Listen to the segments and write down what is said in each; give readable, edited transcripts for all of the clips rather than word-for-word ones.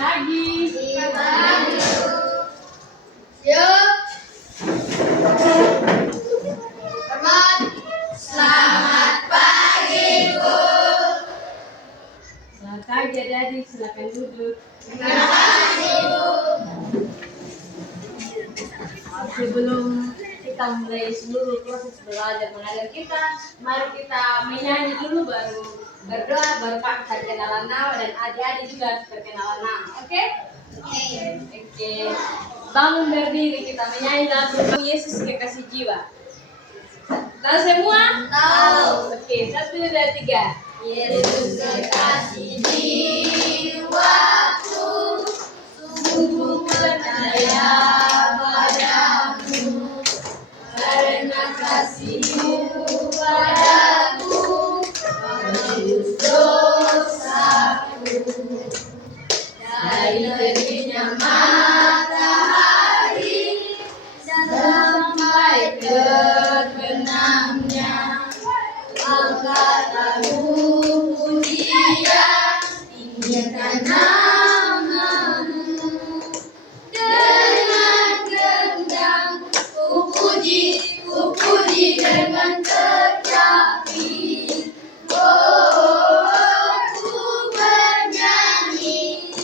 Dibagi. Yuk. Hormat. Selamat pagi, Bu. Selamat pagi adik-adik, silakan duduk. Terima kasih, Bu. Sebelum kita mulai seluruh proses belajar mengajar kita, mari kita menyanyi dulu, baru berdoa, baru pakai perkenalan nama, dan adik-adik juga harus perkenalan nama. Oke? Oke. Bangun berdiri, kita menyanyi lagu Yesus Kekasih Jiwa. Tahu semua? Tahu. Oke, 1, 2, 3. Yesus kekasih jiwaku, sungguh percaya padamu, karena kasih-Mu padaku, menebus dosaku. Dari terbitnya matahari sampai terbenamnya, angkatlah pujian, tinggikan nama-Mu. Dengan gendang ku puji dengan tercapi. Oh, ku bernyanyi,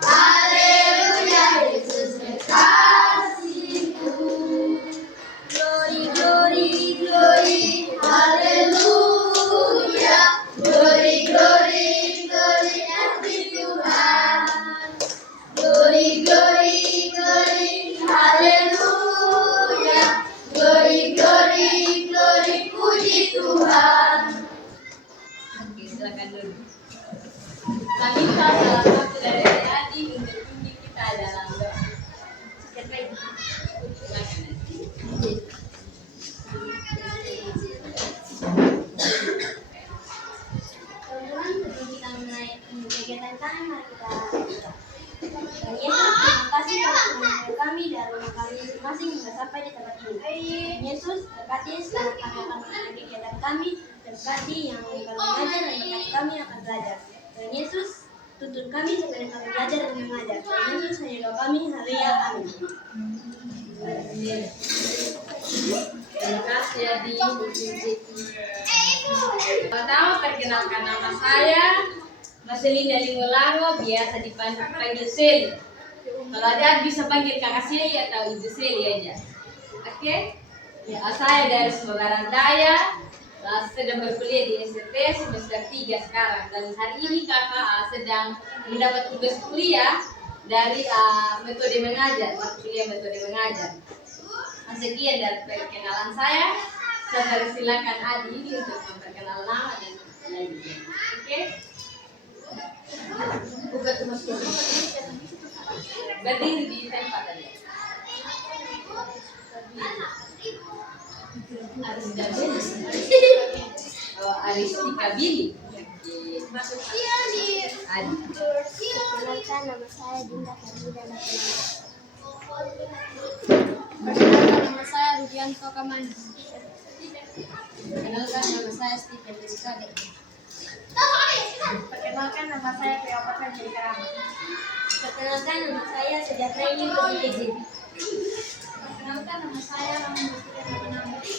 haleluya, Yesus kekasihku. Glory, glory, glory, haleluya. Glory, glory, glory, hati Tuhan. Glory, glory, glory, haleluya. Glory, glory, glory, puji Tuhan. Oke, silakan duduk. Kita minta salah satu dari adik-adik untuk pimpin kita dalam doa. Silakan. Teman-teman, sebelum kita mulai kegiatan kami, mari kita berdoa. Tuhan Yesus, terima kasih telah menjaga kami dan rumah kami masing-masing hingga sampai di tempat ini. Tuhan Yesus, berkati sekarang kami akan mulai kegiatan kami, berkati yang akan mengajar dan berkati kami yang akan belajar. Tuhan Yesus, tuntun kami supaya kami belajar dan mengajar. Tuhan Yesus, hanya doa kami, haleluya, amin. Terima kasih adik. Pertama, perkenalkan nama saya Marcelina Lingolango, biasa dipanggil Seli. Kalau ada bisa panggil kakak Seli atau ibu Seli aja. Oke? Ya, saya dari Sumatera Daya, sedang berkuliah di SMT semester 3 sekarang. Dan hari ini kakak sedang mendapat tugas kuliah dari metode mengajar, kuliah metode mengajar. Sekian dari perkenalan saya. Saya persilakan Adi ini untuk memperkenalkan nama dan lainnya. Oke? Buka tumas dulu. Berdiri di tempat tadi. Aristika Billy. Adi. Perkenalkan, nama saya Dinda Farida Nasrullah. Perkenalkan, nama saya Rudianto Kamani. Perkenalkan, nama saya Stephen Rizkade. Perkenalkan, nama saya Cleopatra Jeli Karama. Perkenalkan, nama saya Sejahtera Ini Putri. Perkenalkan, nama saya Ramon Mustika Nabi.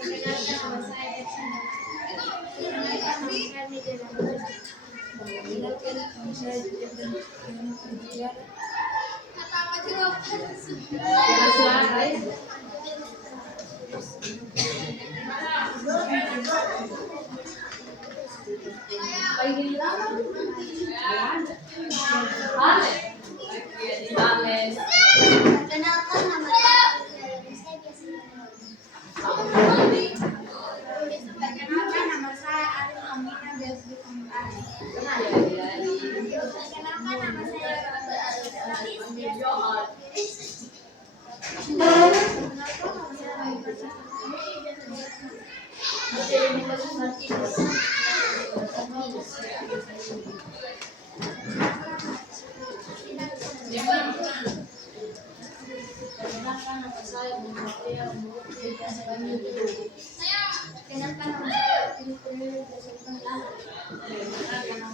Perkenalkan, nama saya Edson. Perkenalkan, nama saya Media Nabi. Perkenalkan, nama saya Jepang. Panggil nama. Hale. Hale. Perkenalkan, nama saya Perkenalkan, nama saya Arif Amina Biasri Kembali. Perkenalkan, nama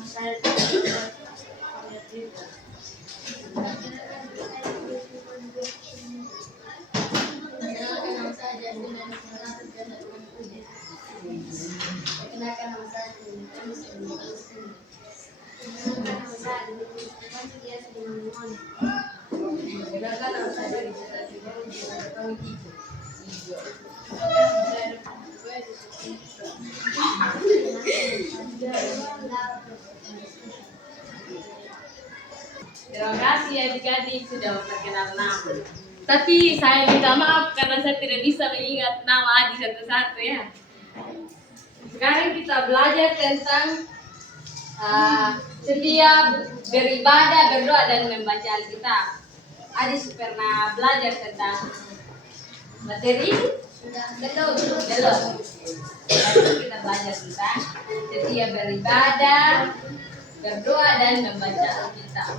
saya Perkenalkan nama saya Jasmine dan saya berasal dari Ude. Perkenalkan nama saya James dan saya Perkenalkan nama saya Dewi Puspitan, biasa dipanggil Moni. Perkenalkan nama saya Rizal Tibaru dan kami tiga. Terima kasih adik-adik sudah memperkenalkan nama. Tapi saya minta maaf karena saya tidak bisa mengingat nama adik satu-satu ya. Sekarang kita belajar tentang setiap beribadah, berdoa dan membaca Alkitab. Adik pernah belajar tentang materi? Belum. Jadi kita belajar tentang setiap beribadah, berdoa dan membaca Alkitab.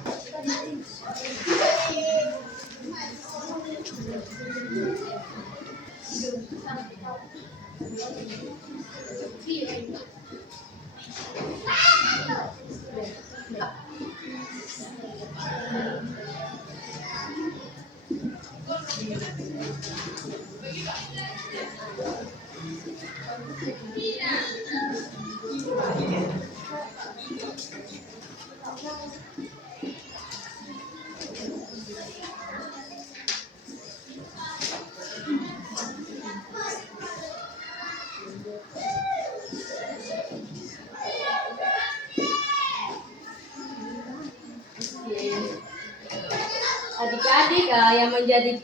Adik-adik, yang menjadi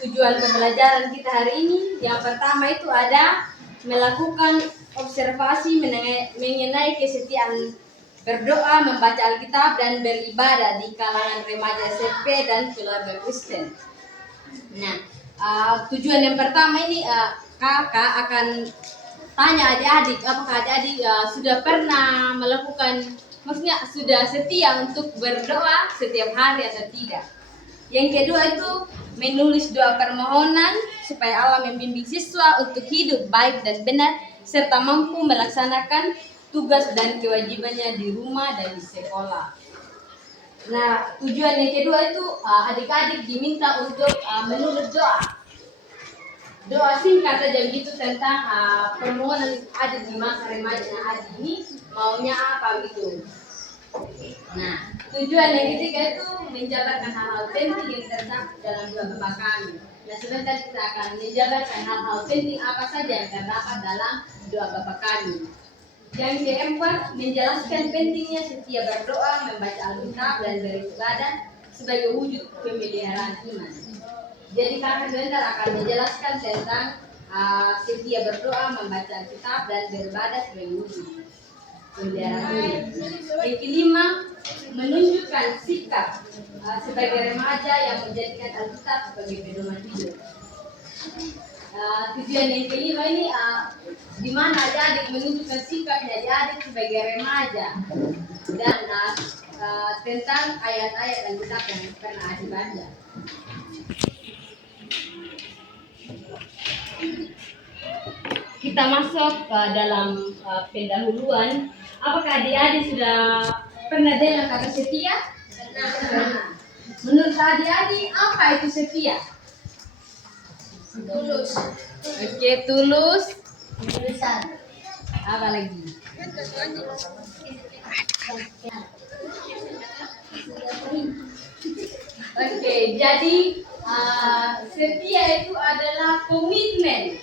tujuan pembelajaran kita hari ini, yang pertama itu ada melakukan observasi mengenai kesetiaan berdoa, membaca Alkitab dan beribadah di kalangan remaja SMP dan keluarga Kristen. Nah, tujuan yang pertama ini kakak akan tanya adik-adik, apakah adik-adik sudah pernah melakukan, maksudnya sudah setia untuk berdoa setiap hari atau tidak. Yang kedua itu menulis doa permohonan supaya Allah membimbing siswa untuk hidup baik dan benar serta mampu melaksanakan tugas dan kewajibannya di rumah dan di sekolah. Nah, tujuan yang kedua itu adik-adik diminta untuk menulis doa. Doa singkat saja begitu tentang permohonan adik di masa remaja adik ini maunya apa gitu. Nah, tujuan yang ketiga itu menjabarkan hal-hal penting yang terdapat dalam doa Bapa kami. Nah, sebentar kita akan menjabarkan hal-hal penting apa saja yang terdapat dalam doa Bapa kami. Yang keempat, menjelaskan pentingnya setia berdoa, membaca Alkitab dan beribadah sebagai wujud pemeliharaan iman. Jadi kakak sebentar akan menjelaskan tentang setia berdoa, membaca Alkitab dan beribadah sebagai wujud pemeliharaan iman. Yang kelima, menunjukkan sikap sebagai remaja yang menjadikan Alkitab sebagai pedoman hidup. Tujuan yang kelima ini di mana adik-adik menunjukkan sikapnya adik-adik sebagai remaja dan tentang ayat-ayat Alkitab yang pernah adik baca. Kita masuk dalam pendahuluan. Apakah adik-adik sudah pernah dengar kata setia? Pernah. Menurut adik-adik apa itu setia? Tulus. Oke, tulus. Tulusan. Apa lagi? Oke, jadi setia itu adalah komitmen,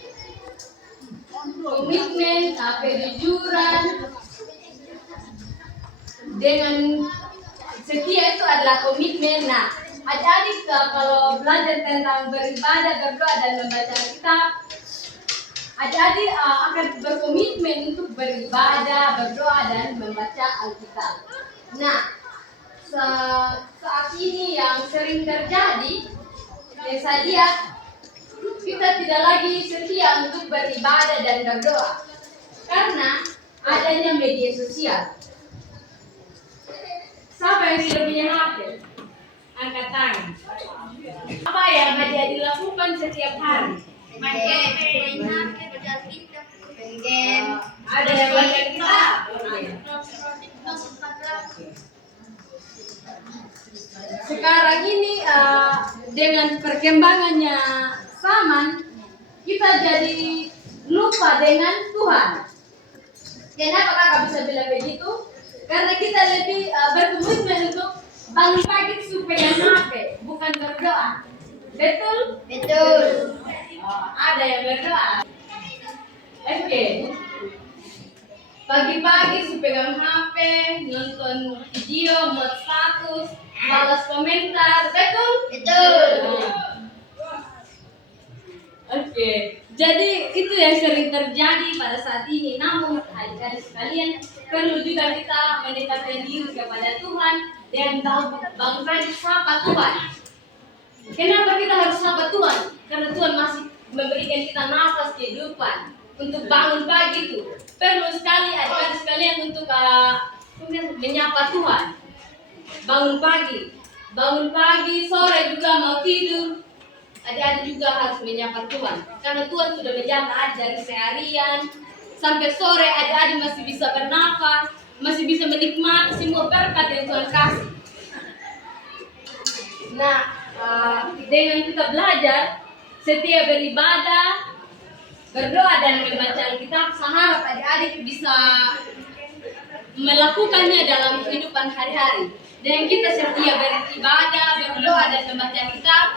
kejujuran. Dengan setia itu adalah komitmen. Nah, adik-adik kalau belajar tentang beribadah, berdoa dan membaca Alkitab, adik-adik akan berkomitmen untuk beribadah, berdoa dan membaca Alkitab. Nah, saat ini yang sering terjadi, yang saya lihat, kita tidak lagi setia untuk beribadah dan berdoa karena adanya media sosial. Siapa yang sudah punya HP? Angkat tangan. Apa yang adik-adik lakukan setiap hari? Main HP, baca Alkitab, main game. Ada yang baca Alkitab. Sekarang ini dengan perkembangannya zaman, kita jadi lupa dengan Tuhan. Kenapa kakak bisa bilang begitu? Karena kita lebih berkomitmen untuk bangun pagi supaya capek, bukan berdoa. Betul? Betul. Ada yang berdoa. Oke. Pagi-pagi supaya HP, nonton video, buat status, balas komentar. Betul? Betul. Oke. Jadi itu yang sering terjadi pada saat ini. Namun adik-adik sekalian, perlu juga kita mendekatkan diri kepada Tuhan dan bangun pagi sapa Tuhan. Kenapa kita harus sapa Tuhan? Karena Tuhan masih memberikan kita nafas kehidupan untuk bangun pagi itu. Perlu sekali adik-adik sekalian untuk menyapa Tuhan. Bangun pagi, sore juga mau tidur. Adik-adik juga harus menyapa Tuhan. Karena Tuhan sudah menjaga adik dari seharian sampai sore, adik-adik masih bisa bernafas, masih bisa menikmati semua berkat yang Tuhan kasih. Nah, dengan kita belajar setiap beribadah, berdoa dan membaca Alkitab, saya harap adik-adik bisa melakukannya dalam kehidupan hari-hari. Dengan kita setia beribadah, berdoa dan membaca Alkitab,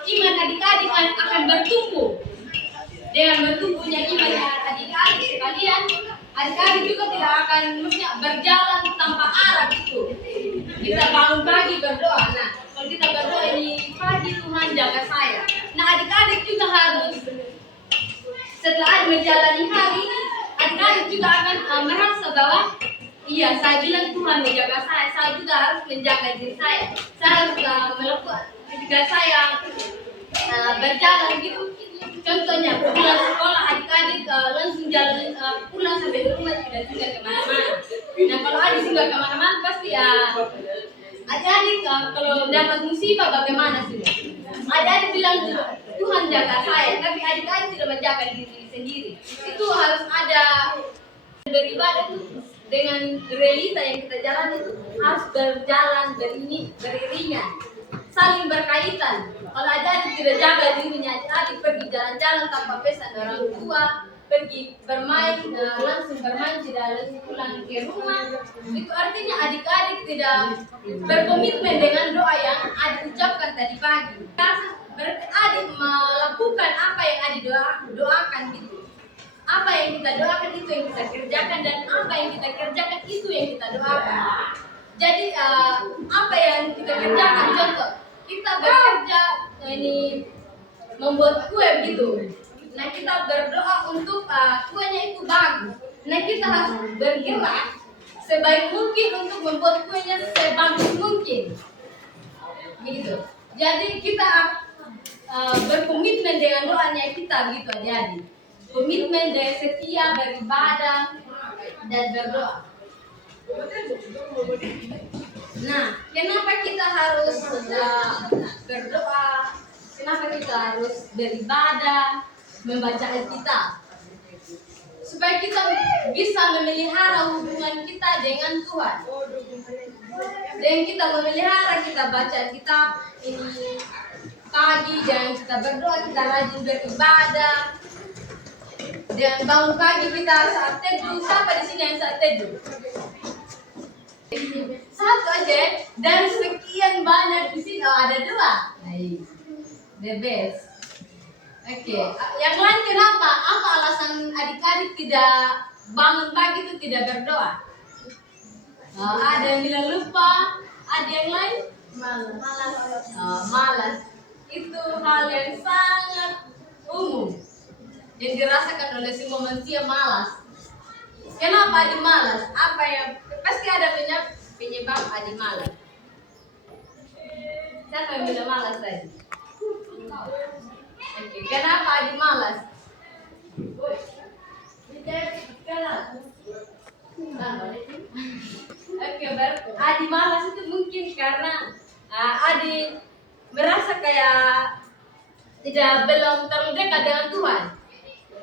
iman adik-adik akan bertumbuh. Dengan bertumbuhnya iman adik-adik sekalian, adik-adik juga tidak akan berjalan tanpa arah gitu. Kita bangun pagi berdoa. Nah, kalau kita berdoa ini pagi Tuhan jaga saya. Nah, adik-adik juga harus setelah menjalani hari, adik-adik juga akan merasa bahwa iya, saya bilang Tuhan menjaga saya juga harus menjaga diri saya. Saya harus melakukan ketika saya berjalan gitu. Contohnya pulang sekolah, adik-adik langsung jalan pulang sampai di rumah tidak singgah kemana-mana. Nah, kalau adik singgah kemana-mana pasti adik-adik kalau dapat musibah bagaimana sih? Adik-adik bilang Tuhan jaga saya, tapi adik-adik tidak menjaga diri sendiri. Itu harus ada beribadah itu dengan realita yang kita jalani itu harus berjalan beriringan, saling berkaitan. Kalau adik-adik tidak jaga dirinya, adik pergi jalan-jalan tanpa pesan orang tua, pergi bermain, langsung bermain tidak langsung pulang ke rumah, itu artinya adik-adik tidak berkomitmen dengan doa yang adik ucapkan tadi pagi. Berarti adik melakukan apa yang adik doakan gitu. Apa yang kita doakan itu yang kita kerjakan, dan apa yang kita kerjakan itu yang kita doakan. Jadi apa yang kita kerjakan, contoh kita bekerja ini membuat kue gitu. Nah, kita berdoa untuk kuenya itu bagus. Nah, kita harus bergerak sebaik mungkin untuk membuat kuenya sebagus mungkin. Gitu. Jadi kita berkomitmen dengan doanya kita gitu adik-adik. Komitmen dan setia beribadah dan berdoa. Nah, kenapa kita harus berdoa? Kenapa kita harus beribadah, membaca Alkitab? Supaya kita bisa memelihara hubungan kita dengan Tuhan. Dan kita memelihara, kita baca Alkitab ini pagi, dan kita berdoa, kita rajin beribadah. Dan bangun pagi kita saat teduh. Siapa di sini yang saat teduh? Satu aja dari sekian banyak di sini. Oh, ada dua. Nice. The best. Oke. Yang lain kenapa? Apa alasan adik-adik tidak bangun pagi itu tidak berdoa? Ada yang bilang lupa. Ada yang lain? Malas. Malas. Itu hal yang sangat umum yang dirasakan oleh semua manusia, malas. Kenapa adik malas? Apa yang pasti ada penyebab adik malas? Siapa yang bilang malas tadi? Oke, kenapa adik malas? Oke, adik malas itu mungkin karena adik merasa kayak belum terlalu dekat dengan Tuhan.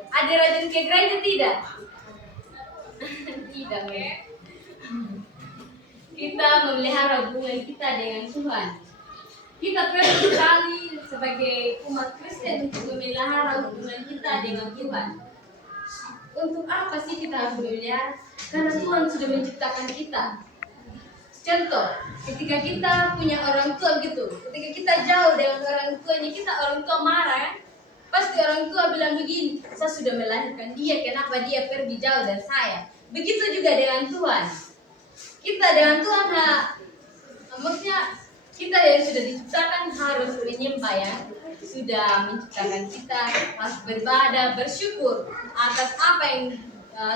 Ada rajin ke gereja tidak? Tidak, kita memelihara hubungan kita dengan Tuhan. Kita perlu sekali sebagai umat Kristen untuk memelihara hubungan kita dengan Tuhan. Untuk apa sih kita harus memelihara? Karena Tuhan sudah menciptakan kita. Contoh, ketika kita punya orang tua gitu, ketika kita jauh dengan orang tuanya, orang tua marah kan? Pasti orang tua bilang begini, saya sudah melahirkan dia, kenapa dia pergi jauh dari saya? Begitu juga dengan Tuhan. Kita dengan Tuhan, maksudnya kita yang sudah diciptakan harus menyembah ya. Sudah menciptakan kita, harus beribadah, bersyukur atas apa yang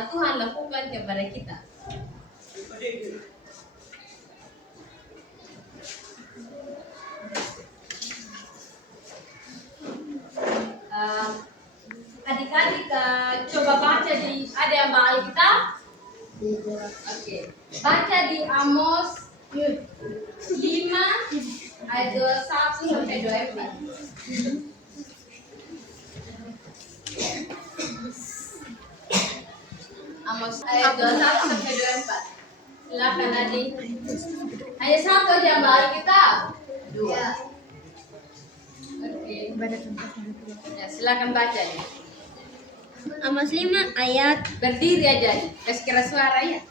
Tuhan lakukan kepada kita. Adik-adik coba baca ada yang bawa Alkitab? Oke. Baca di Amos 5 ayat 21 sampai 24. Amos ayat 21 sampai 24. Silakan adik. Hanya satu aja yang bawa Alkitab. 2. Oke. Ya, silakan baca ya. Amos 5 ayat Berdiri aja, kasih kira suara ya.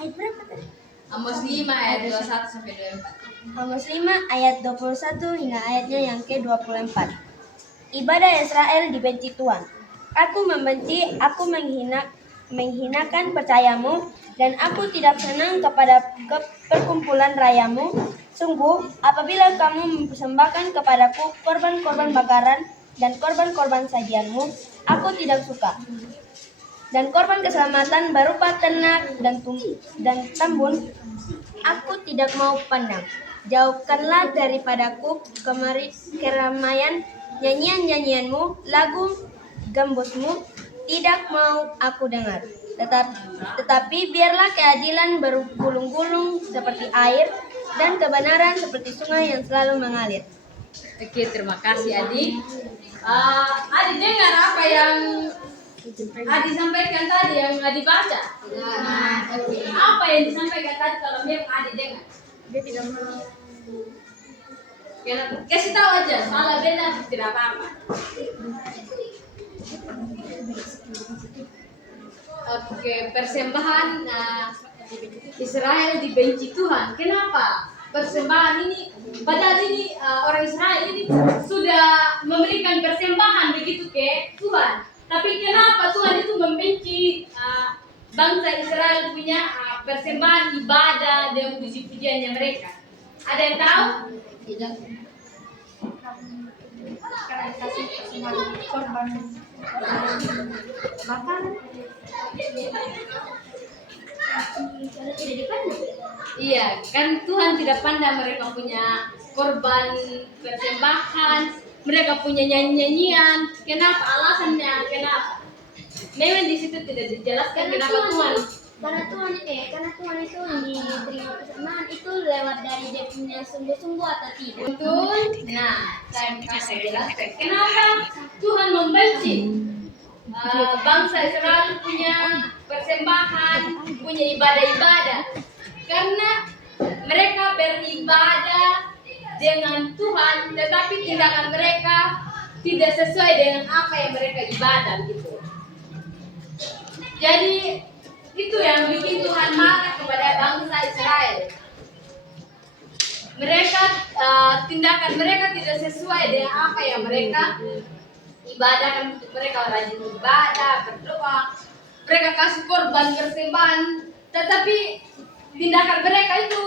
ayat berapa tadi? Amos 5 ayat 21 sampai 24. Amos 5 ayat 21 hingga ayatnya yang ke-24. Ibadah Israel dibenci Tuhan. Aku membenci, aku menghinakan percayamu, dan aku tidak senang kepada perkumpulan rayamu. Sungguh, apabila kamu mempersembahkan kepadaku korban-korban bakaran dan korban-korban sajianmu, aku tidak suka. Dan korban keselamatan berupa ternak dan tambun, aku tidak mau pandang. Jauhkanlah daripadaku keramaian nyanyian-nyanyianmu, lagu gembusmu, tidak mau aku dengar. Tetapi biarlah keadilan bergulung-gulung seperti air, dan kebenaran seperti sungai yang selalu mengalir. Oke, terima kasih adik. Adik dengar apa yang adik sampaikan tadi, yang adik baca? Oke. Apa yang disampaikan tadi kalau memang adik dengar? Dia tidak mau. Kasih tahu aja, salah benar tidak apa-apa. Oke, persembahan Israel dibenci Tuhan. Kenapa? Persembahan ini, padahal ini orang Israel ini sudah memberikan persembahan begitu ke Tuhan. Tapi kenapa Tuhan itu membenci bangsa Israel punya persembahan ibadah dan puji-pujiannya mereka? Ada yang tahu? Tidak. Karena dikasih persembahan korban bakar. Iya, kan Tuhan tidak pandang mereka punya korban persembahan, mereka punya nyanyian. Kenapa? Alasannya kenapa? Memang di situ tidak dijelaskan kenapa Tuhan. Karena Tuhan itu diberi persembahan itu lewat dari dia punya sungguh-sungguh atau tidak. Betul. Nah, saya akan jelaskan kenapa Tuhan membenci bangsa Israel punya persembahan, punya ibadah-ibadah. Karena mereka beribadah dengan Tuhan, tetapi tindakan mereka tidak sesuai dengan apa yang mereka ibadah gitu. Jadi itu yang bikin Tuhan marah kepada bangsa Israel. Mereka tindakan mereka tidak sesuai dengan apa yang mereka ibadah. Mereka rajin ibadah, berdoa, mereka kasih korban persembahan, tetapi tindakan mereka itu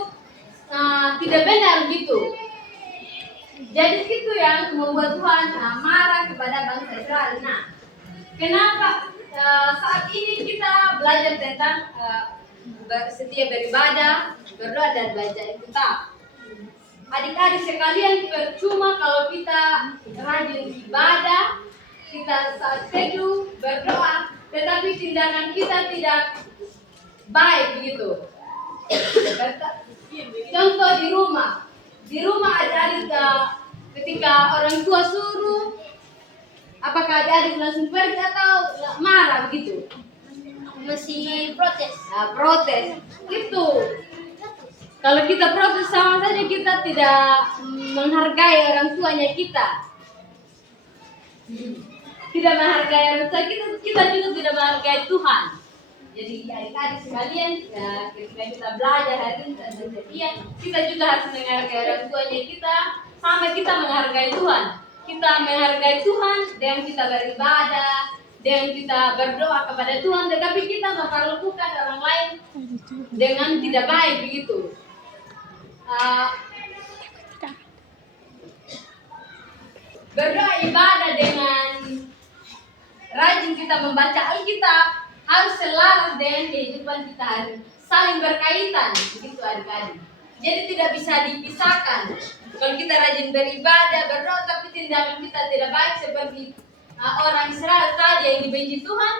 tidak benar gitu. Jadi itu yang membuat Tuhan marah kepada bangsa Israel. Nah, kenapa saat ini kita belajar tentang setia beribadah, berdoa dan belajar kitab. Adik-adik sekalian, percuma kalau kita rajin ibadah, kita saat teduh, berdoa, tetapi tindakan kita tidak baik begitu. Contoh di rumah adik-adik ketika orang tua suruh, apakah adik-adik langsung pergi atau marah begitu? Masih protes. Protes. Itu Kalau kita protes sama saja kita tidak menghargai orang tuanya kita. Tidak menghargai orang tua kita juga tidak menghargai Tuhan. Jadi adik-adik sekalian, ya, ketika kita belajar hari ini dan setia, kita juga harus menghargai orang tuanya kita, sama kita menghargai Tuhan. Kita menghargai Tuhan dengan kita beribadah, dengan kita berdoa kepada Tuhan, tetapi kita memperlakukan orang lain dengan tidak baik begitu. Berdoa ibadah dengan rajin kita membaca Alkitab harus selaras dengan kehidupan kita, harus saling berkaitan begitu adik-adik. Jadi tidak bisa dipisahkan. Kalau kita rajin beribadah, berdoa, tapi tindakan kita tidak baik seperti orang Israel tadi yang dibenci Tuhan.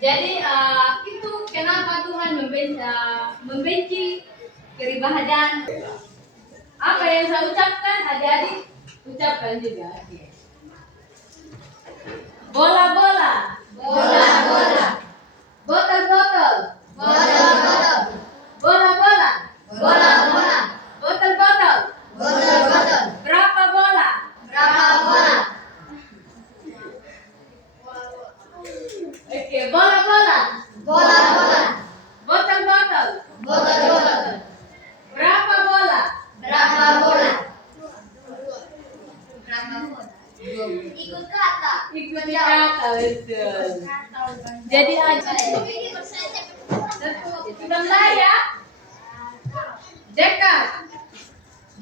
Jadi itu kenapa Tuhan membenci keribahan. Apa yang saya ucapkan, adik-adik ucapkan juga. Bola-bola, bola-bola, botol-botol, botol-botol, bola-bola, bola-bola, botol-botol, botol-botol. Berapa bola? Berapa bola? Oke, bola-bola, bola-bola, botol-botol, botol-botol. Berapa bola? Berapa bola? Berapa bola? Ikut kata. Ikut kata, betul. Jadi aja. Kita mulai ya. Dekat,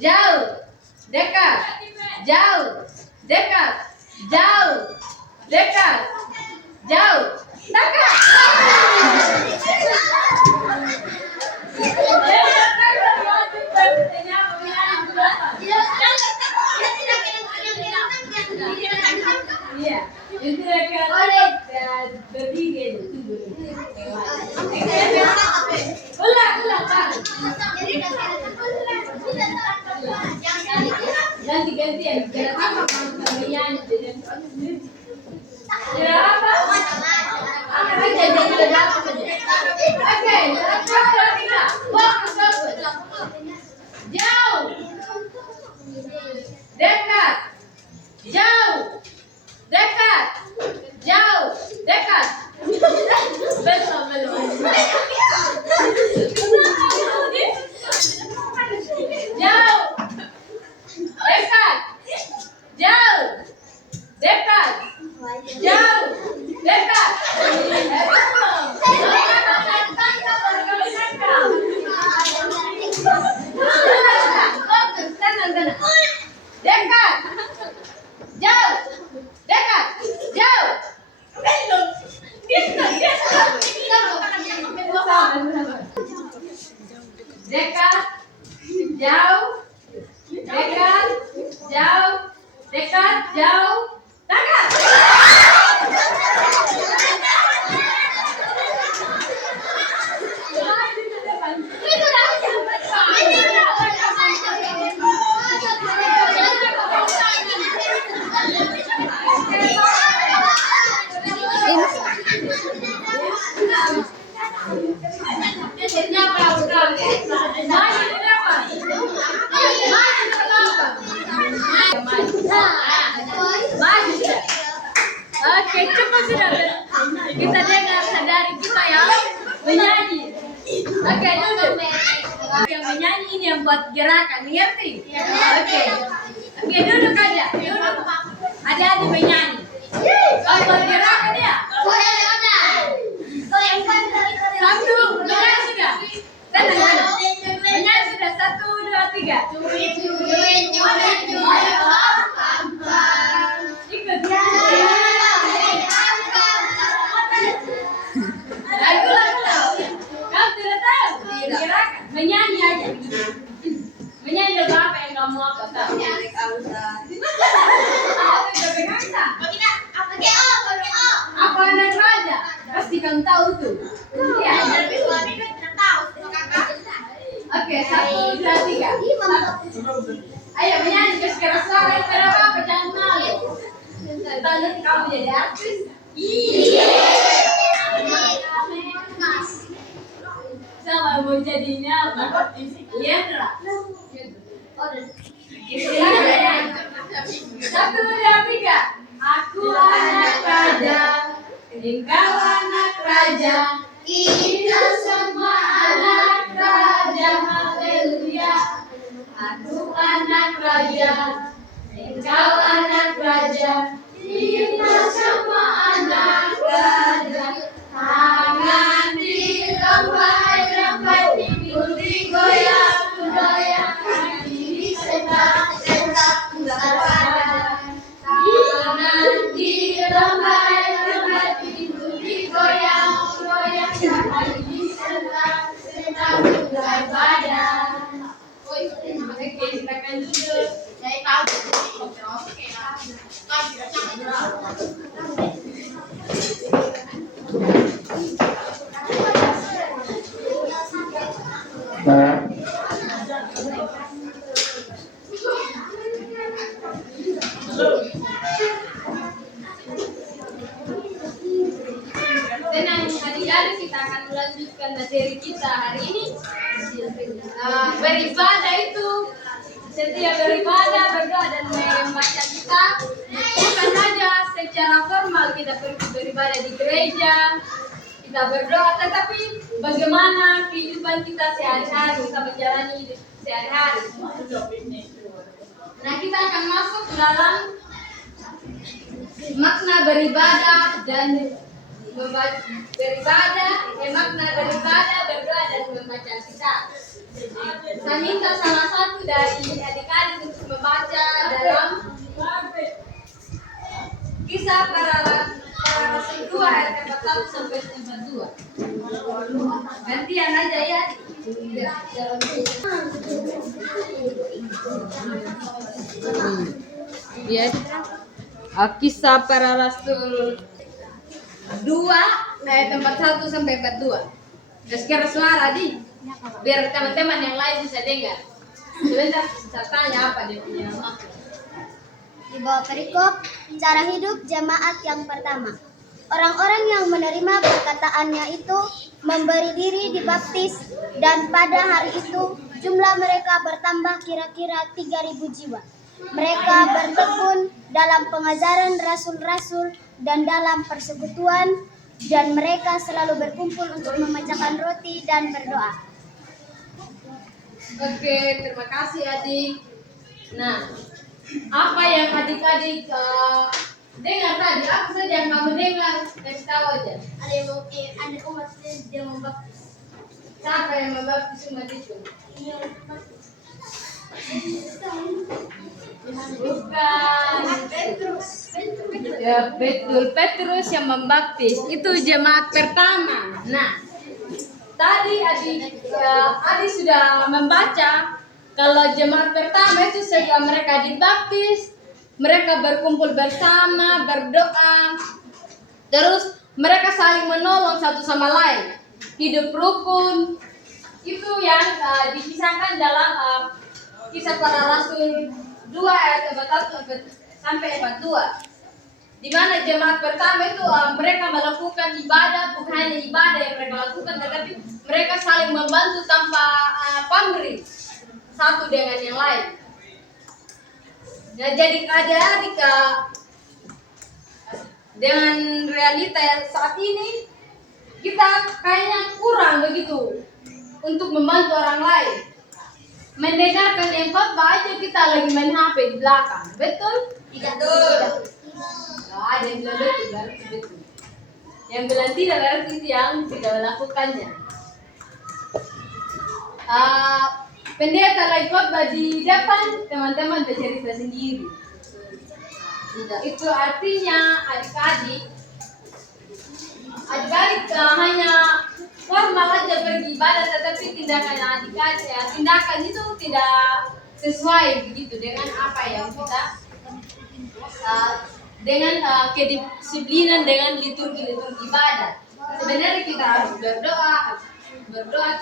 jauh, dekat, jauh, dekat, jauh, dekat, jauh, dekat. Iya, itu akan bertiga itu. Ulang, Pak. Nanti gantian. Apa menyanyi? Apa? Apa aja jadi apa saja. Oke, fokus. Jauh, dekat, jauh, dekat, jauh, dekat. Belum. Jauh, dekat, jauh, dekat, jauh, dekat. Dekat, jauh, dekat, jauh. Dekat, jauh, dekat, jauh, dekat, jauh, dekat. Oke, cukup sudah. Kita dengar sadari kita ya menyanyi. Oke, duduk. Yang menyanyi ini yang buat gerakan, ngerti? Oke, duduk aja. Duduk. Adik-adik menyanyi. Kalau buat gerakan ya. Satu, menyanyi sudah. Tenang. Menyanyi sudah. 1, 2, 3. Ikut. Kau tidak tahu? Gerakan. Menyanyi aja. Menyanyi apa yang kamu apa tahu? Apa anak raja? Pasti kamu tahu tuh. Iya. Oke, 1, 2, 3. Ayo menyanyi keras suara. Tidak apa-apa, jangan malu. Tadi kamu jadi artis. Iya. sama mau jadinya apa? Yendra. Satu, dua, tiga. Aku anak raja, engkau anak raja, kita semua anak raja. Haleluya. Aku anak raja, engkau anak raja, kita semua anak raja. Tangan dilompat-lompat, pinggul digoyang-goyang, kaki disetak-setak, tangan dilompat-lompat, pinggul digoyang-goyang, kaki disetak-setak, bulan badan. Oke, silakan duduk. Saya tahu. Tenang, adik-adik, kita akan melanjutkan materi kita hari ini. Beribadah itu setiap beribadah, berdoa dan membaca kitab bukan saja secara formal kita pergi beribadah di gereja, kita berdoa, tetapi bagaimana kehidupan kita sehari-hari, kita menjalani hidup sehari-hari. Nah, kita akan masuk dalam makna beribadah dan makna beribadah, berdoa dan membaca kitab. Saya minta salah satu dari adik-adik untuk membaca dalam Kisah Para Rasul 2 ayat 41 sampai 42. Gantian aja ya. Ya. Kisah Para Rasul 2 ayat 41 sampai 42. Sekarang suara di biar teman-teman yang lain bisa dengar. Sebentar saya tanya apa dia punya maksud. Di bawah perikop, cara hidup jemaat yang pertama. Orang-orang yang menerima perkataannya itu memberi diri dibaptis, dan pada hari itu jumlah mereka bertambah kira-kira 3.000 jiwa. Mereka bertekun dalam pengajaran rasul-rasul dan dalam persekutuan, dan mereka selalu berkumpul untuk memecahkan roti dan berdoa. Oke, terima kasih adik. Nah, apa yang adik-adik dengar tadi? Apa saja yang kamu dengar? Kasih tahu aja. Ada umat yang membaptis. Siapa yang membaptis umat itu? Bukan. Ya, betul, Petrus yang membaptis. Itu jemaat pertama. Nah, tadi adik sudah membaca kalau jemaat pertama itu setelah mereka dibaptis, mereka berkumpul bersama, berdoa, terus mereka saling menolong satu sama lain, hidup rukun. Itu yang dikisahkan dalam Kisah Para Rasul 2 ayat 41 sampai 42. Di mana jemaat pertama itu mereka melakukan ibadah, bukan hanya ibadah yang mereka lakukan, tetapi mereka saling membantu tanpa pamrih satu dengan yang lain. Nah, jadi adik-adik dengan realita yang saat ini kita kayaknya kurang begitu untuk membantu orang lain. Mendengarkan yang khotbah aja kita lagi main HP di belakang, betul? Betul. Ada yang bilang betul, berarti betul. Yang bilang tidak berarti itu yang tidak melakukannya. Pendeta lagi khotbah di depan, teman-teman bercerita sendiri. Itu artinya adik-adik hanya formal aja pergi ibadah, tetapi tindakan adik-adik tindakan itu tidak sesuai begitu dengan apa yang kita dengan kedisiplinan dengan liturgi ibadah. Sebenarnya kita harus berdoa,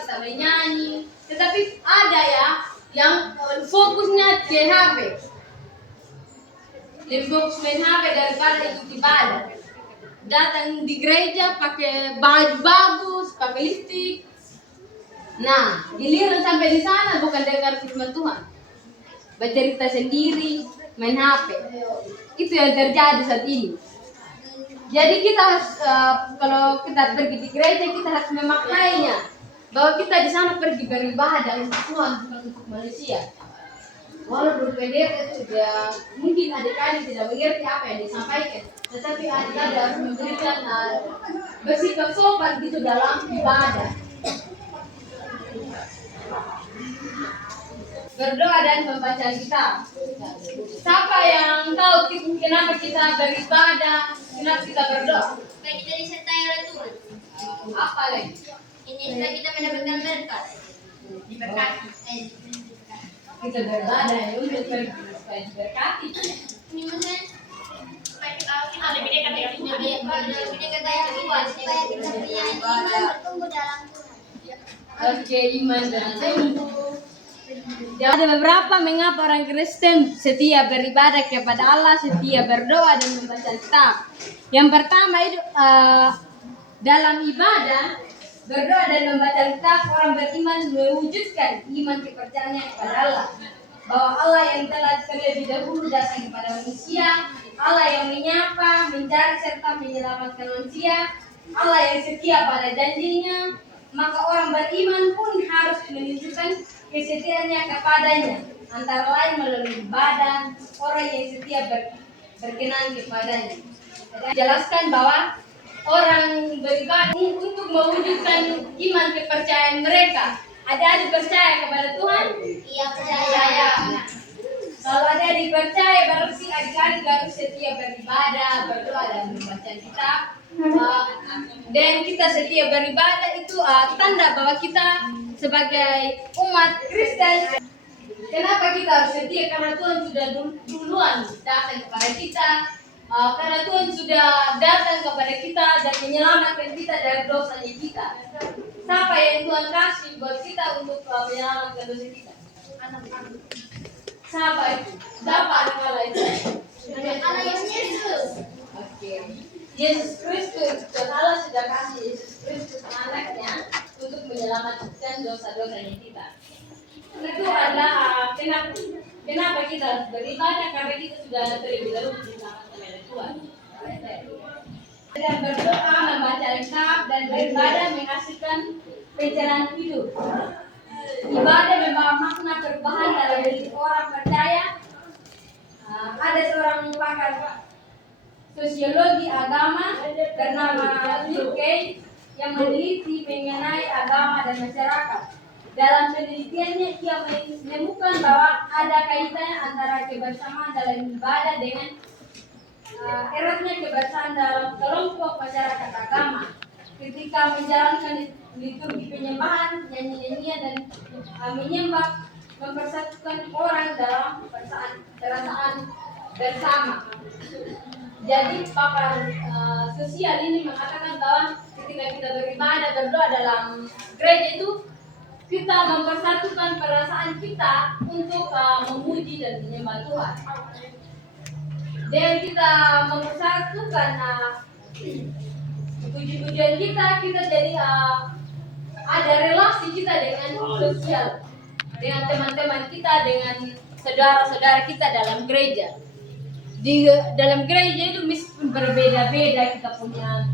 kita menyanyi, tetapi ada ya yang fokusnya ke HP, lebih fokus main HP daripada ikut ibadah. Datang di gereja pakai baju bagus, pakai lipstik, Nah, giliran sampai di sana bukan dengar firman Tuhan, bercerita sendiri, main HP. Itu yang terjadi saat ini. Jadi kita harus kalau kita pergi di gereja kita harus memaknainya bahwa kita di sana pergi beribadah untuk Tuhan bukan untuk manusia. Walaupun PDP sudah mungkin adik-adik tidak mengerti apa yang disampaikan, tetapi adik-adik harus memberikan bersikap sopan gitu dalam ibadah. Berdoa dan membaca kitab. Siapa yang tahu kenapa kita beribadah, kenapa kita berdoa? Supaya kita disertai oleh Tuhan. Apa lagi? Ini supaya kita mendapatkan berkat. Diberkati. Kita beribadah ya untuk supaya diberkati. Ini maksudnya supaya kita lebih dekat dengan Tuhan. Lebih dekat dengan Tuhan. Supaya kita punya iman bertumbuh dalam Tuhan. Oke, iman bertumbuh. Ada beberapa mengapa orang Kristen setia beribadah kepada Allah, setia berdoa dan membaca kitab. Yang pertama itu dalam ibadah, berdoa dan membaca kitab, orang beriman mewujudkan iman kepercayaannya kepada Allah. Bahwa Allah yang telah terlebih dahulu datang kepada manusia, Allah yang menyapa, mencari serta menyelamatkan manusia, Allah yang setia pada janjinya, maka orang beriman pun harus menunjukkan kesetiaannya kepadanya, antara lain melalui ibadah, orang yang setia berkenan kepadanya. Jelaskan bahwa orang beribadah untuk mewujudkan iman kepercayaan mereka. Ada percaya kepada Tuhan? Iya, percaya. Kalau ada dipercaya berarti adik-adik harus setia beribadah, berdoa dan membaca kitab. Dan kita setia beribadah itu tanda bahwa kita sebagai umat Kristen. Kenapa kita harus setia? Karena Tuhan sudah duluan datang kepada kita. Karena Tuhan sudah datang kepada kita dan menyelamatkan kita dari dosanya kita. Siapa yang Tuhan kasih buat kita untuk menyelamatkan dosa kita? Siapa itu? Siapa anak Allah itu? Allah Yesus. Oke. Yesus Kristus, Tuhan Allah sudah kasih Yesus Kristus anaknya untuk menyelamatkan dosa-dosanya kita. Itu adalah kenapa kita harus beribadah, karena kita sudah terlebih dahulu diselamatkan oleh Tuhan. Dan berdoa, membaca kitab dan beribadah menghasilkan pencerahan hidup. Ibadah membawa makna perubahan dalam diri orang percaya. Ada seorang pakar sosiologi agama bernama Durkheim yang meneliti mengenai agama dan masyarakat. Dalam penelitiannya ia menemukan bahwa ada kaitan antara kebersamaan dalam ibadah dengan eratnya kebersamaan dalam kelompok masyarakat agama. Ketika menjalankan liturgi penyembahan, nyanyi-nyanyian dan menyembah mempersatukan orang dalam perasaan bersama. Jadi pakar sosial ini mengatakan bahwa ketika kita beribadah berdoa dalam gereja itu kita mempersatukan perasaan kita untuk memuji dan menyembah Tuhan. Dan kita mempersatukan puji-pujian kita jadi ada relasi kita dengan sosial, dengan teman-teman kita, dengan saudara-saudara kita dalam gereja. Di dalam gereja itu meskipun berbeda-beda, kita punya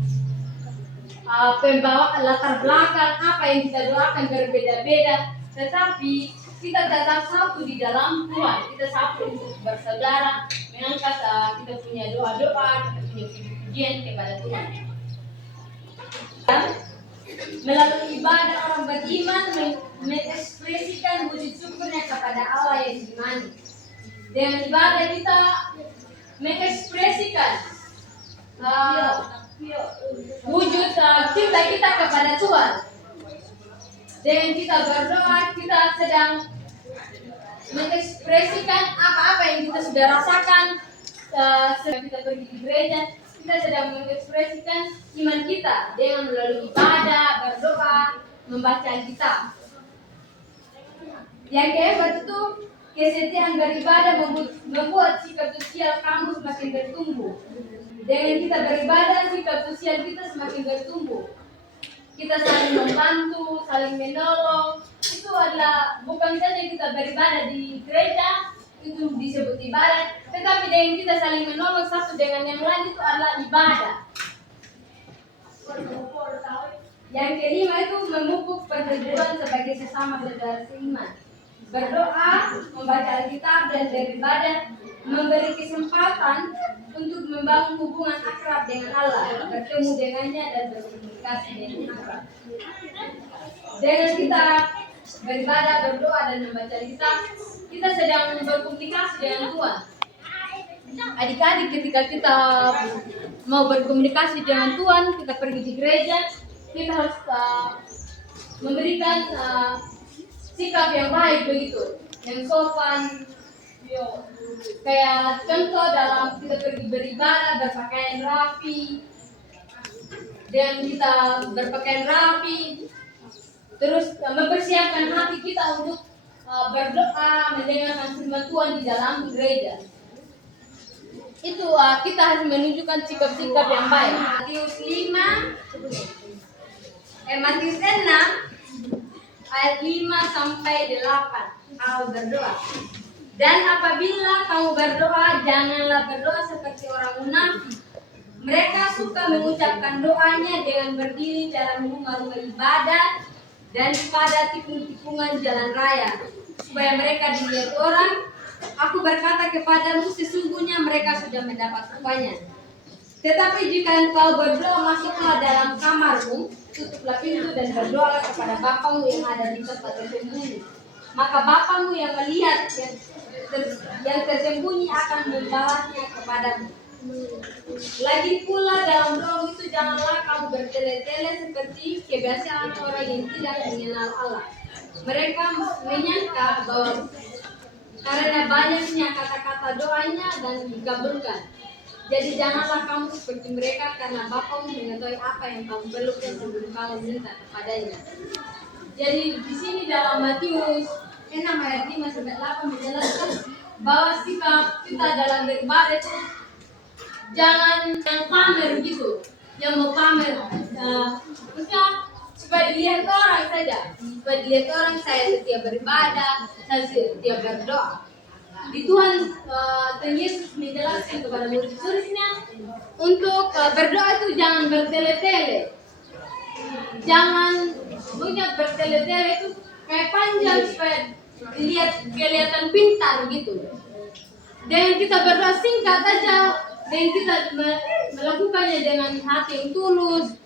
pembawa latar belakang apa yang kita doakan berbeda-beda, tetapi kita tetap satu di dalam Tuhan. Kita satu untuk bersaudara, mengangkat kita punya doa-doa, kita punya puji-pujian kepada Tuhan. Melalui ibadah orang beriman mengekspresikan wujud syukurnya kepada Allah yang diimani. Dengan ibadah kita mengekspresikan wujud cinta kita kepada Tuhan. Dengan kita berdoa, kita sedang mengekspresikan apa-apa yang kita sudah rasakan. Sedang kita pergi di gereja, kita sedang mengekspresikan iman kita dengan melalui ibadah, berdoa, membaca kitab. Yang keempat itu kesetiaan beribadah membuat sikap sosial kamu semakin bertumbuh. Dengan kita beribadah, sikap sosial kita semakin bertumbuh. kita saling membantu, saling menolong. Itu adalah bukan saja kita beribadah di gereja, itu disebut ibadah, tetapi dengan kita saling menolong satu dengan yang lain itu adalah ibadah. Yang kelima itu memupuk persatuan sebagai sesama saudara seiman. Berdoa, membaca Alkitab dan beribadah memberi kesempatan untuk membangun hubungan akrab dengan Allah, bertemu dengannya dan berkomunikasi dengan akrab. Dengan kita beribadah, berdoa dan membaca Alkitab, kita sedang berkomunikasi dengan Tuhan. Adik-adik, ketika kita mau berkomunikasi dengan Tuhan, kita pergi di gereja, kita harus memberikan sikap yang baik begitu, yang sopan. Kayak contoh dalam kita pergi beribadah, berpakaian rapi, dan kita berpakaian rapi, terus mempersiapkan hati kita untuk berdoa, mendengarkan firman Tuhan di dalam gereja. Itu kita harus menunjukkan sikap-sikap yang baik. Matius 6 ayat 5 sampai 8. Kalau berdoa. Dan apabila kamu berdoa, janganlah berdoa seperti orang munafik. Mereka suka mengucapkan doanya dengan berdiri dalam rumah-rumah ibadat dan pada tikung-tikungan jalan raya, supaya mereka dilihat orang. Aku berkata kepadamu, sesungguhnya mereka sudah mendapat upahnya. Tetapi jika engkau berdoa, masuklah dalam kamarmu, tutuplah pintu dan berdoalah kepada Bapamu yang ada di tempat tersembunyi. Maka Bapamu yang melihat yang tersembunyi akan membalasnya kepadamu. Lagi pula dalam doa itu janganlah kamu bertele-tele seperti kebiasaan orang yang tidak mengenal Allah. Mereka menyangka bahwa karena banyaknya kata-kata doanya dan dikabulkan. Jadi janganlah kamu seperti mereka, karena Bapamu mengetahui apa yang kamu perlukan sebelum kamu minta kepadanya. Jadi di sini dalam Matius 6 ayat 5 sampai 8 menjelaskan bahwa sikap kita dalam beribadah itu jangan yang pamer gitu, yang mau pamer, maksudnya supaya dilihat orang saja, supaya dilihat orang saya setiap beribadah, saya setiap berdoa. Di Tuhan Yesus menjelaskan kepada murid-muridnya untuk berdoa itu jangan bertele-tele, jangan punya bertele-tele itu kayak panjang supaya dilihat kelihatan pintar gitu. Dengan kita berdoa singkat aja, dan kita melakukannya dengan hati yang tulus,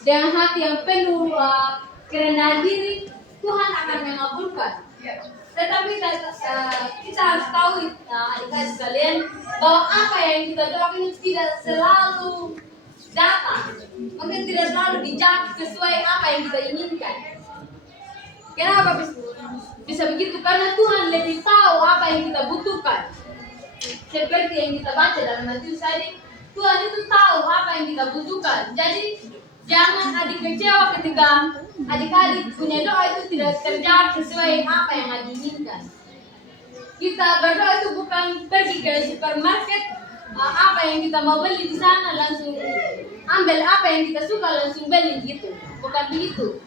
dengan hati yang penuh kerendahan diri, Tuhan akan mengabulkan. Tetapi kita harus tahu adik-adik sekalian bahwa apa yang kita doakan itu tidak selalu datang, mungkin tidak selalu dijawab sesuai apa yang kita inginkan. Kenapa bisa begitu? Karena Tuhan lebih tahu apa yang kita butuhkan. Seperti yang kita baca dalam Matius tadi, Tuhan itu tahu apa yang kita butuhkan. Jadi jangan adik kecewa ketika adik-adik punya doa itu tidak terjawab sesuai apa yang adik inginkan. Kita berdoa itu bukan pergi ke supermarket, apa yang kita mau beli di sana langsung ambil apa yang kita suka langsung beli gitu. Bukan begitu.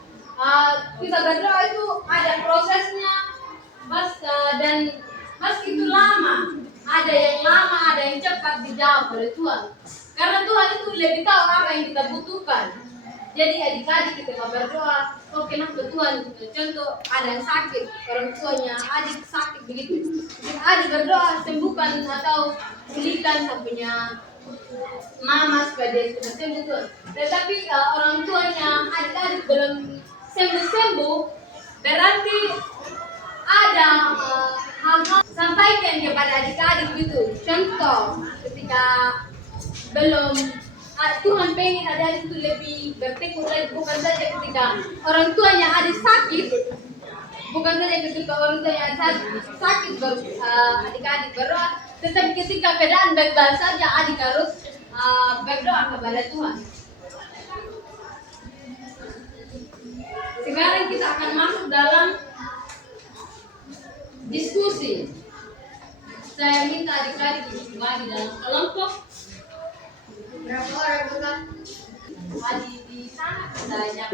Kita berdoa itu ada prosesnya, dan meski itu lama. Ada yang lama, ada yang cepat dijawab oleh Tuhan. Karena Tuhan itu lebih tahu apa yang kita butuhkan. Jadi adik-adik kita berdoa, oh kenapa Tuhan? Contoh ada yang sakit, orang tuanya adik sakit begitu. Adik berdoa sembuhkan atau pulihkan punya mama supaya dia sudah sembuh Tuhan. Tetapi orang tuanya adik-adik belum sembuh-sembuh, berarti ada hal-hal sampaikan kepada adik-adik gitu. Contoh ketika belum Tuhan pengen adik-adik itu lebih bertekun lagi, bukan saja ketika orang tuanya adik sakit, bukan saja ketika orang tuanya adik sakit baru adik-adik berdoa, tetapi ketika keadaan baik-baik saja adik harus berdoa kepada Tuhan. Sekarang kita akan masuk dalam diskusi. Saya minta adik-adik dibagi dalam kelompok. Berapa orang bukan? Adik di di sana banyak.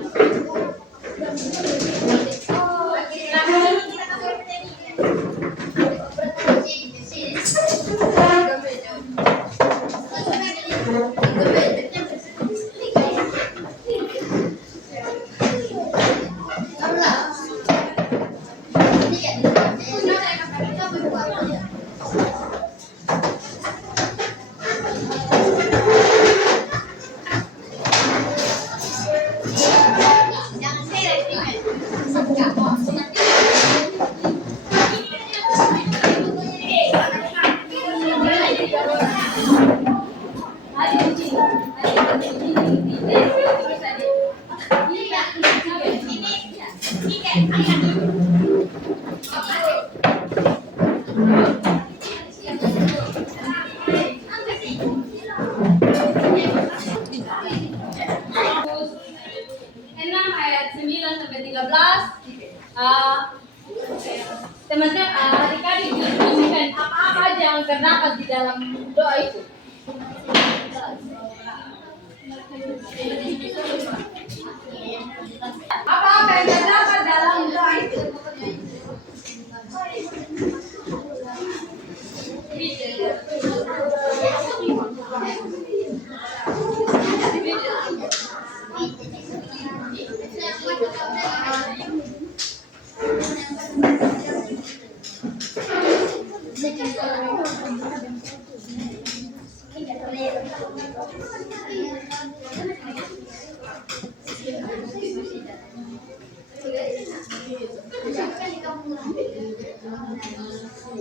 Ayat 9 sampai 13. Teman-teman, adik-adik diskusikan apa-apa aja yang terdapat di dalam doa itu. Apa-apa yang terdapat dalam doa itu.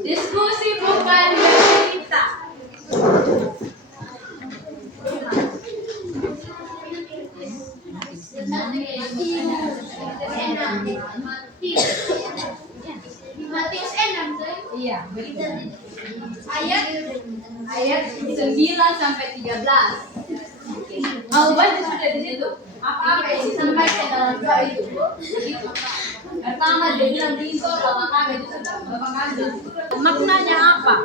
Diskusi bukan bercerita. Matius 6 tuh. Iya, betul. Ayat 9 sampai 13. Mau baca sudah di situ. Apa-apa yang disampaikan dalam doa itu. Begitu. Pertama dia bilang itu Bapak kami itu Bapak kami. Maknanya apa?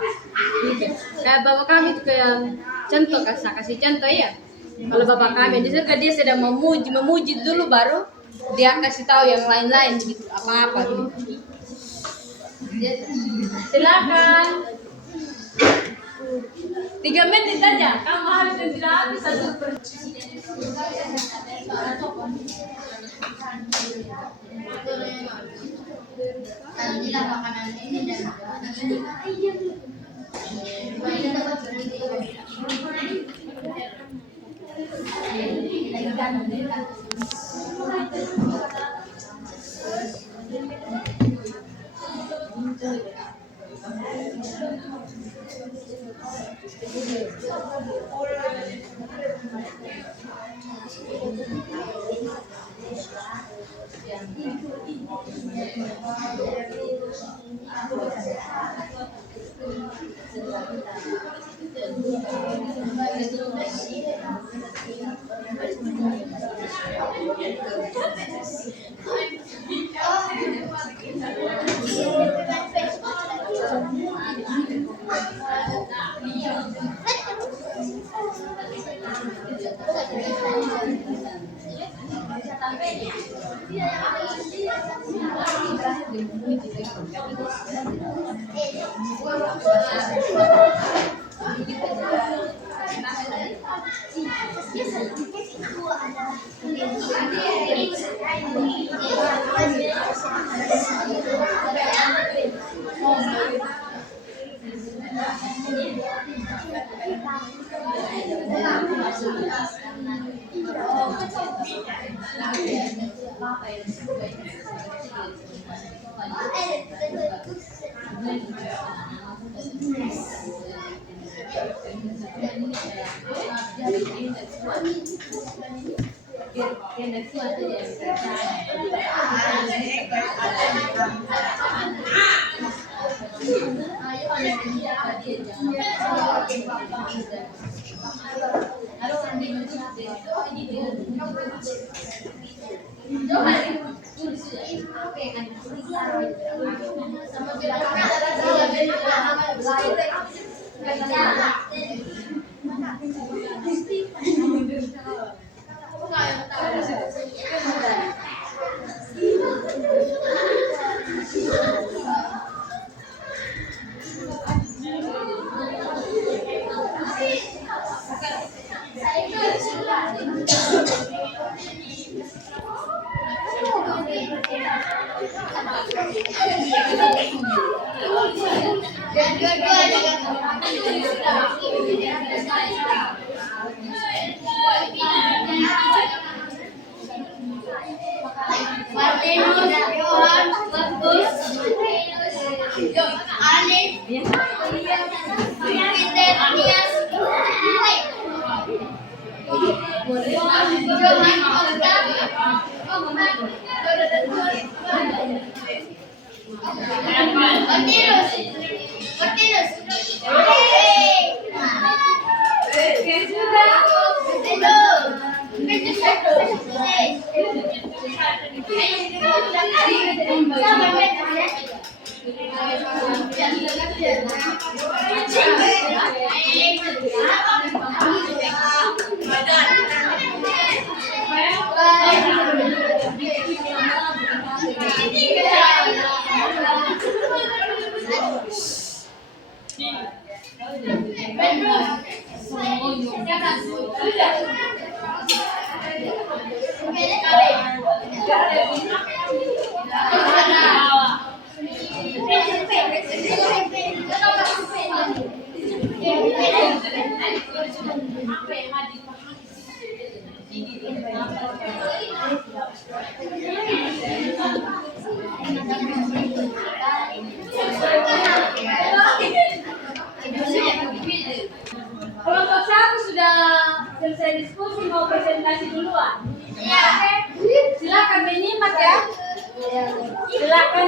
Gitu. Kayak Bapak kami itu kayak contoh, kasih contoh ya. Kalau Bapak kami di surga dia sedang memuji dulu baru dia kasih tahu yang lain-lain gitu, apa-apa gitu. Silakan. 3 menit aja. Kamu harus tidak habis satu Nantilah makanan ini dan Martinus, Johan, Markus, Alif, Peter, Anias, Johan, Oscar, Martinus, Martinus. Kelompok satu sudah selesai diskusi, mau presentasi duluan. Ya. Oke, silakan menyimak ya. Silakan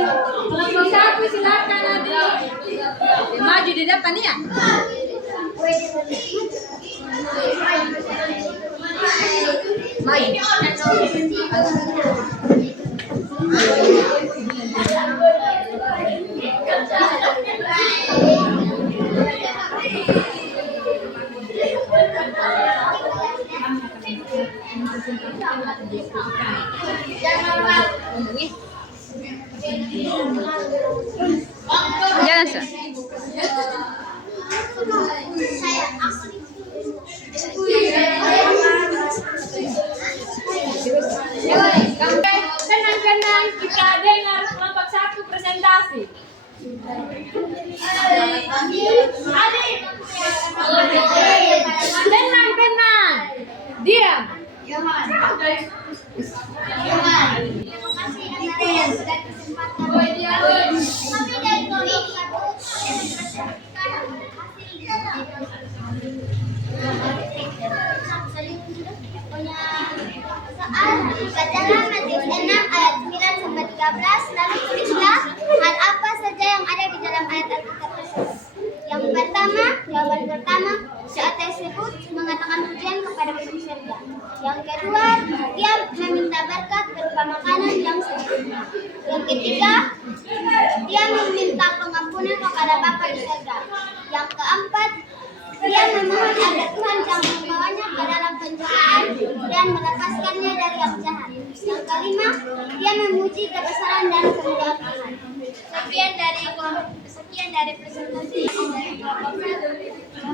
kelompok satu, silakan adik. Maju di depan ya. Main. Jalan, Sir. Tenang-tenang, kita dengar kelompok satu presentasi. Tenang. Diam. Terima kasih atas kesempatan. Kami dari komisi soal bacaan Matius 6 ayat 9 sampai 13, lalu tulislah hal apa saja yang ada di dalam ayat Alkitab tersebut. Yang pertama, jawaban pertama, saat tersebut mengatakan pujian kepada pemilik surga. Yang kedua, dia meminta berkat berupa makanan yang sempurna. Yang ketiga, dia meminta pengampunan kepada Bapa di surga. Yang keempat, dia memohon agar Tuhan jangan membawanya ke dalam pencobaan dan melepaskannya dari yang jahat. Yang kelima, dia memuji kebesaran dan kemuliaan Tuhan. Sekian dari presentasi dari kelompok satu.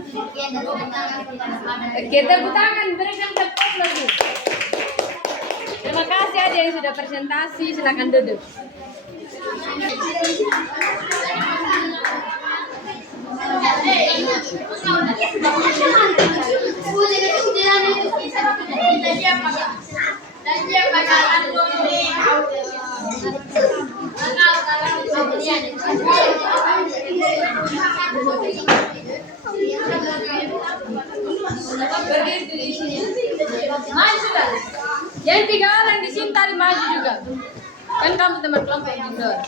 Sekian dari Oke, tepuk tangan, berikan tepuk lagi. Terima kasih ada yang sudah presentasi, silakan duduk. Maju sudah. Yang 3 orang di sini tadi maju juga. Kan kamu teman kelompok indoor.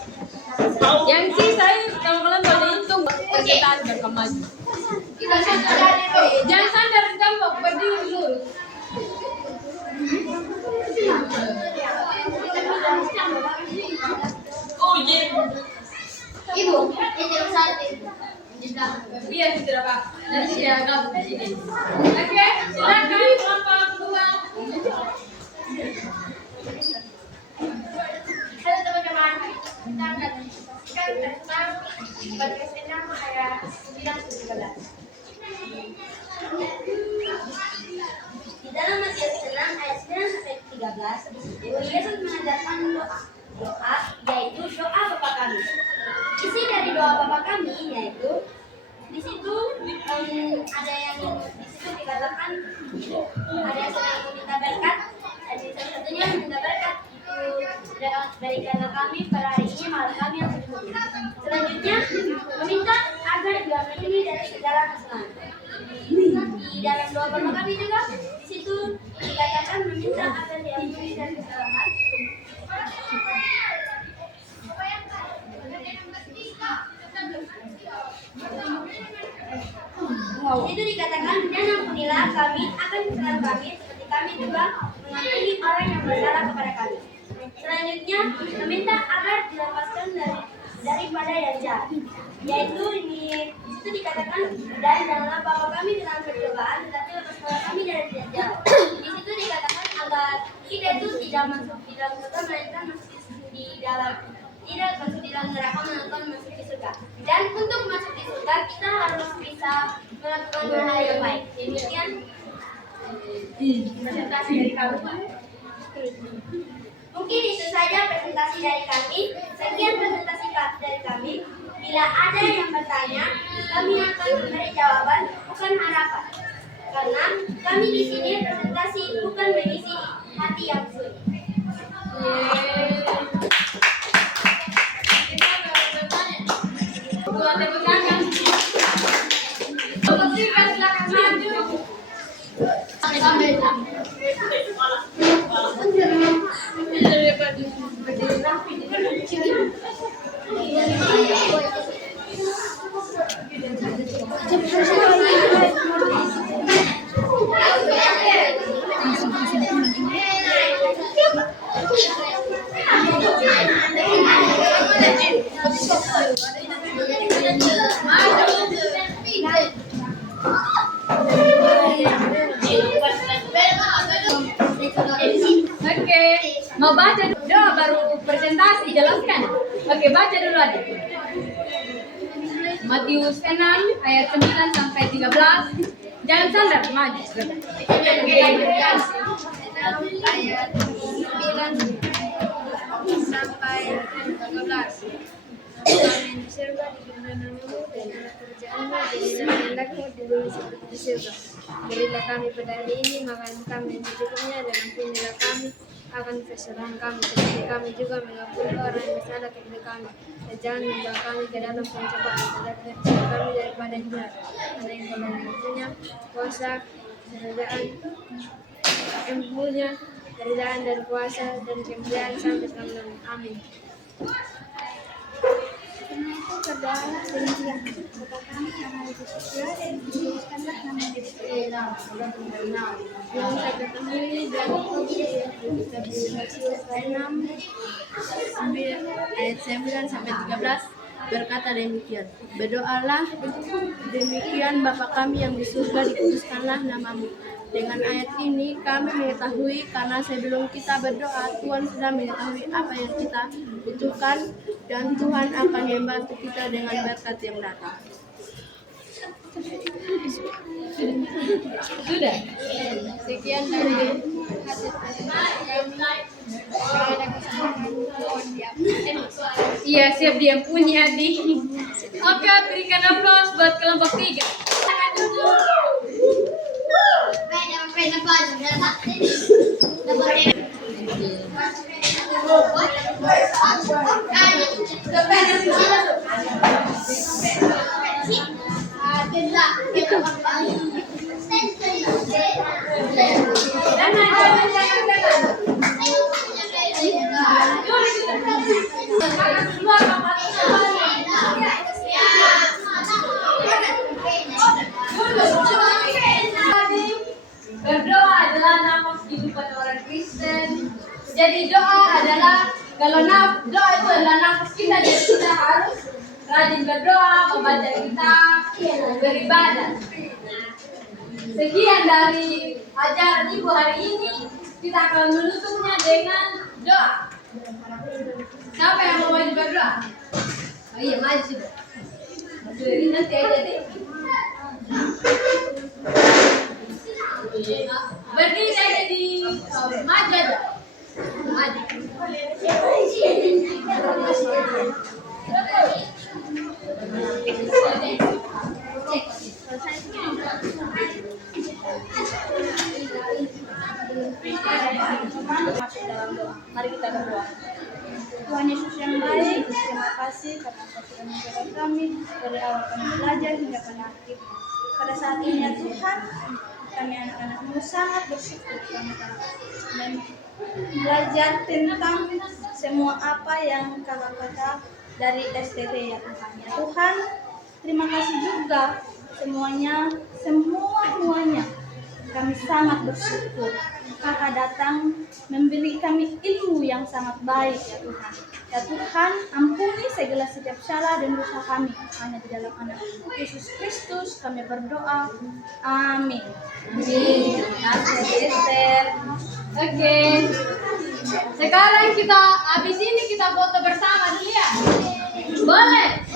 Yang sisa kalau kalian mau dihitung, kita akan maju. Jangan sandar kamu berdiri lurus. Oh iya. Ibu, ini satu. Iya sudah Pak. Nanti dia gabung di sini. Oke, silakan kelompok 2. Kan tentang podcast 6 ayat 9-13. Di dalam Matius 6 ayat 9 sampai 13, Yesus mengajarkan doa yaitu doa Bapa Kami. Isi dari doa Bapa Kami yaitu di situ ada yang di situ dikatakan ada yang sedang meminta berkat, dan salah satunya meminta berkat itu dari karena kami pada hari ini malam kami yang sesungguhnya. Selanjutnya meminta agar diampuni dari segala kesalahan. Di dalam doa Bapa Kami juga di situ dikatakan meminta agar diampuni dari kesalahan. Itu dikatakan dan ampunilah kami akan kesalahan kami seperti kami juga mengampuni orang yang bersalah kepada kami. Selanjutnya meminta agar dilepaskan daripada yang jahat. Yaitu di situ dikatakan dan janganlah bawa kami dalam percobaan tetapi lepaskanlah kami dari yang jahat. Di situ dikatakan agar kita itu tidak masuk di dalam surga melainkan masuk di dalam tidak masuk di dalam neraka melainkan masuk di surga. Dan untuk masuk di surga kita harus bisa melakukan hal yang baik. Demikian presentasi dari kamu, Pak. mungkin itu saja presentasi dari kami. Sekian presentasi dari kami. Bila ada yang bertanya, kami akan memberi jawaban, bukan harapan. Karena kami di sini presentasi bukan mengisi hati yang sunyi. Buat tepuk tangan. Silakan maju. Oke, mau baca doa baru presentasi, jelaskan. Oke, baca dulu adik. Matius 6 ayat 9 sampai 13. Jangan sandar, maju. Ayat 9 sampai 13. Kami di surga diberikan namamu dan kerjaanmu jadilah kehendakmu di bumi seperti di surga. Berilah kami pada hari ini makan kami yang secukupnya dan ampunilah kami akan kesalahan kami seperti kami juga mengampuni orang yang bersalah kepada kami. Dan jangan membawa kami ke dalam pencobaan tetapi bebaskan kami daripada jahat. Karena yang Engkau punya kuasa, kerajaan, empunya, kerajaan dan kuasa dan kemuliaan sampai selama-lamanya. Amin. Karena itu berdoalah demikian, Bapa kami yang ada di surga, dikuduskanlah namamu. Yang saya ketahui dan kita ayat 9 sampai 13 berkata demikian. Berdoalah demikian, Bapa kami yang di surga, dikuduskanlah namamu. Dengan ayat ini kami mengetahui karena sebelum kita berdoa Tuhan sudah mengetahui apa yang kita butuhkan dan Tuhan akan membantu kita dengan berkat yang datang. Sudah. Sekian dari hadis kami. Ada kesempatan Tuhan diampuni. Iya, siap diampuni adik. Oke, berikan aplaus buat kelompok 3. Tangan dulu. Berdoa adalah nafas kehidupan orang Kristen. Jadi doa adalah doa itu adalah nafas kita. Jadi kita harus rajin berdoa, membaca kitab, beribadah. Sekian dari ajaran Ibu hari ini. Kita akan menutupnya dengan doa. Siapa yang mau maju berdoa? Oh iya, maju sudah. Jadi nanti aja deh. Berdiri aja di maju aja. Maju. Masuk dalam doa. Mari kita berdoa. Tuhan Yesus yang baik, terima kasih karena Engkau sudah menjaga kami dari awal kami belajar hingga pada akhirnya. Pada saat ini ya Tuhan, kami anak-anak-Mu sangat bersyukur kami telah belajar tentang semua apa yang Kakak kata dari STT ya Tuhan. Ya Tuhan, terima kasih juga semuanya. Kami sangat bersyukur. Kakak datang memberi kami ilmu yang sangat baik ya Tuhan. Ya Tuhan, ampuni segala setiap salah dan dosa kami. Hanya di dalam anak Yesus Kristus kami berdoa. Amin. Terima kasih, Esther. Oke. Sekarang kita habis ini kita foto bersama dulu ya. Boleh?